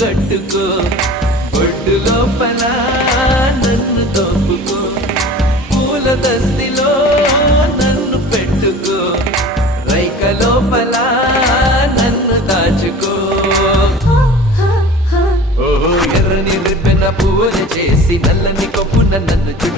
కట్టుకో ఒడ్డు లోపల నన్ను దోపుకో పూల దస్తిలో నన్ను పెట్టుకో రైక లోపల నన్ను దాచుకో ఓహో ఎర్రని రిబ్బెన పువ్వులు చేసి నల్లని కప్పున నన్ను చుట్టూ